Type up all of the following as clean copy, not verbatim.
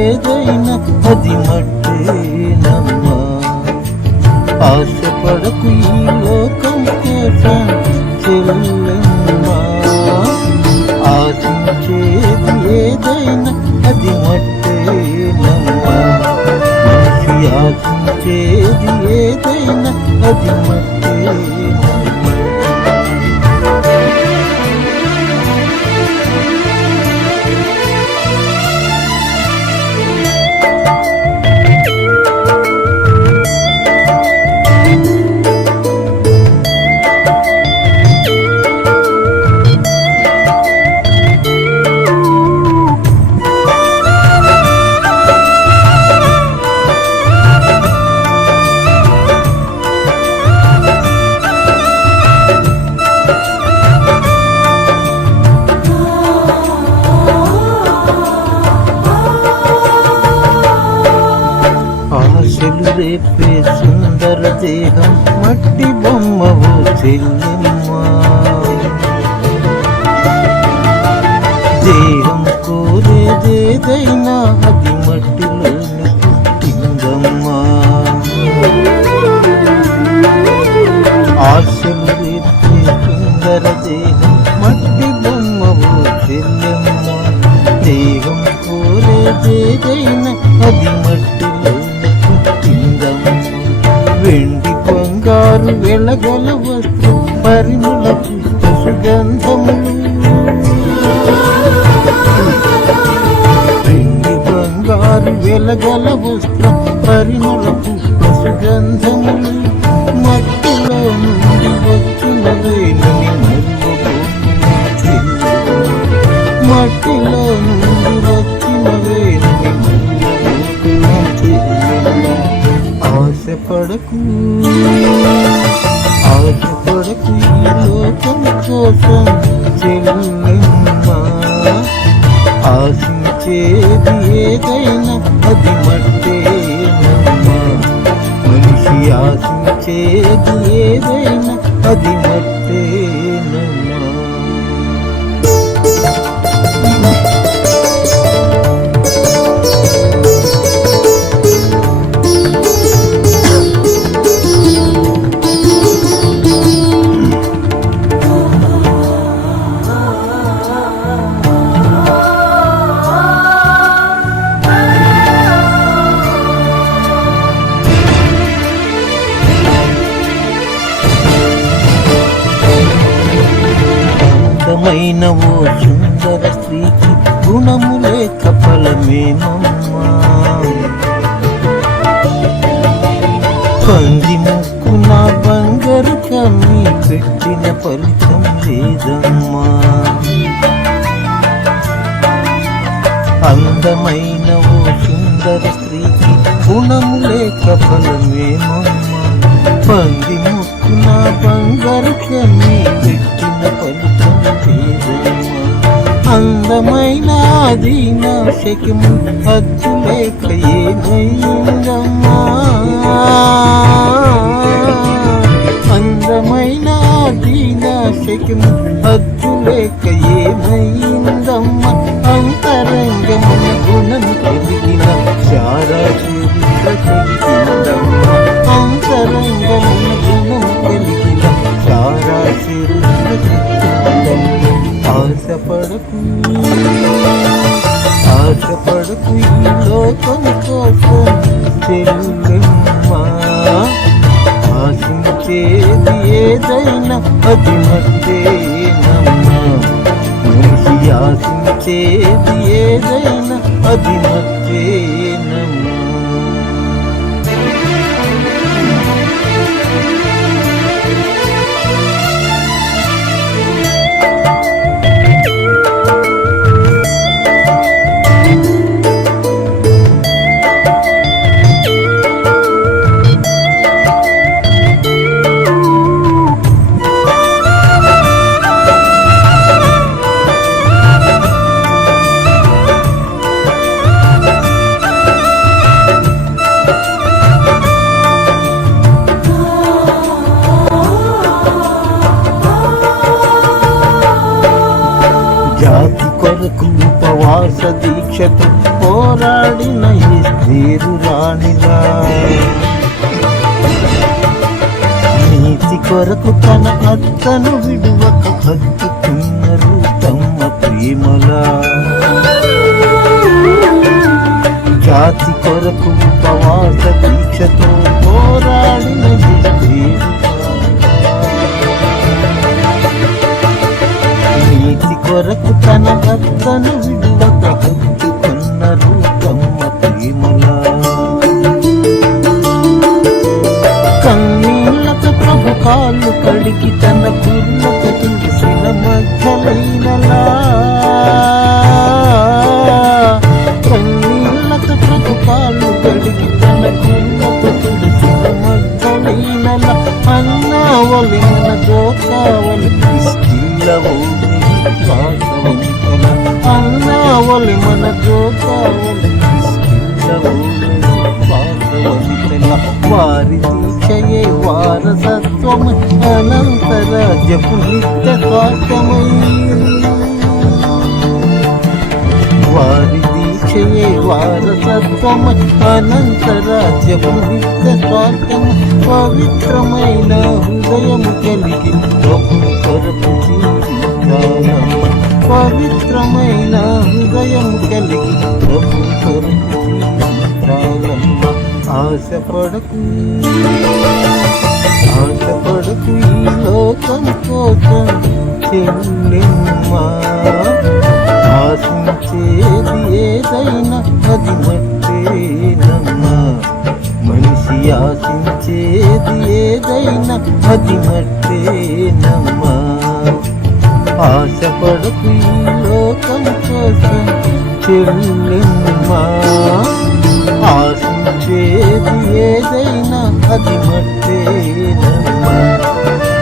ఏదైనా అది మట్టేనమ్మా. ఆశపడకు ఈ లోకం కోసం చెల్లెమ్మా. ఆశించేది ఏదైనా అది మట్టేనమ్మా. మనిషి ఆశించేది ఏదైనా అది మట్టేనమ్మా. రేపే సుందర దేహం మట్టి బొమ్మవు చెల్లెమ్మా. దేహం కోరేదేదైనా అది మట్టిలోని పుట్టిందమ్మా. ఆశలు రేపే సుందర దేహం మట్టి బొమ్మవు చెల్లెమ్మా. దేహం కోరేదేదైనా అది మట్టిలో వెండి బంగారు వెలగల వస్త్రం పరిమళ పుష్ప సుగంధములు. వెండి బంగారు వెలగల వస్త్రం పరిమళ పుష్ప సుగంధములు. మట్టిలో నుండి వచ్చినవేనని మరువబోతున్నా. మట్టిలో నుండి వచ్చినవేనని మరువబోతున్నా. ఆశపడకు ఆశపడకు ఈ లోకం కోసం చెల్లెమ్మా. ఆశించేది ఏదైనా అది మట్టేనమ్మా. మనిషి ఆశించేది ఏదైనా అది మట్టేనమ్మా. అందమైన ఓ సుందర స్త్రీకి గుణము లేక ఫలమేమమ్మా. పంది ముక్కు నా బంగారు కమ్మి పెట్టిన ఫలితం లేదమ్మా. అందమైన ఓ సుందర స్త్రీకి గుణము లేక ఫలమేమమ్మా. పంది ముక్కు నా బంగారు కమ్మి పెట్టిన ఫలితం లేదమ్మా. అందమైన అది నా శకము హద్దు లేక ఏమైందమ్మా. అందమైన అది నా శకము హద్దు లేక ఏమైందమ్మా. అంతరంగమున గుణం కలిగిన శారాశిరుదమ్మా. అంతరంగమున గుణం కలిగిన శారాశిరుదమ్మా. ఆశపడకు ఆశపడకు ఈ లోకం కోసం చెల్లెమ్మా. ఆశించేది ఏదైనా అది మట్టేనమ్మా. మనిషి ఆశించేది ఏదైనా అది మట్టేనమ్మా. జాతి కొరకు ఉపవాస దీక్షతో పోరాడిన ఎస్తేరు రాణిగా, నీతి కొరకు తన అత్తను విడువక హత్తుకున్నారు తమ్మ ప్రేమలా, జాతి కొరకు ఉపవాస దీక్షతో పోరాడిన ఎస్తేరు, నీతి కొరకు తన భర్తను విడువక హత్తుకున్నారు తమ్మ ప్రేమలా, కన్నీళ్లతో ప్రభు కాళ్ళు కడిగి తన కుర్రత తుడిసిన మధ్యలైనలా, కన్నీళ్లతో ప్రభు కాళ్ళు కడిగి తన కుర్రత తుడిసిన మధ్యలైనలా, అన్నావలి మన జోకావలి క్రిస్టిల్లవోని వాసవంతల, అన్నావలి మన జోకావలి క్రిస్టిల్లవోని వాసవంతల, వారి దీక్షయే వారసత్వము అనంతరాజ్యపు నిత్య స్వార్థమై, వారి దీక్షయే వారసత్వము అనంతరాజ్యపు నిత్య స్వార్థము, పవిత్రమైన హృదయము కలిగి ప్రభు కొరకు జీవించాలమ్మ, పవిత్రమైన హృదయము కలిగి ప్రభు కొరకు జీవించాలమ్మ, ఆశపడకు ఆశపడకు ఈ లోకం కోసం చెల్లెమ్మా, ఆశించేది ఏదైనా అది మట్టేనమ్మా, మనిషి ఆశించేది ఏదైనా అది మట్టేనమ్మా, ఆశపడకు ఈ లోకం కోసం చెల్లెమ్మా, ఆశించేది ఏదైనా అది మట్టేనమ్మా,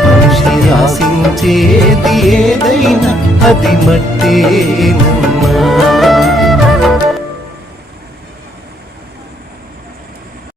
మనిషి ఆశించేది ఏదైనా అది మట్టేనమ్మా.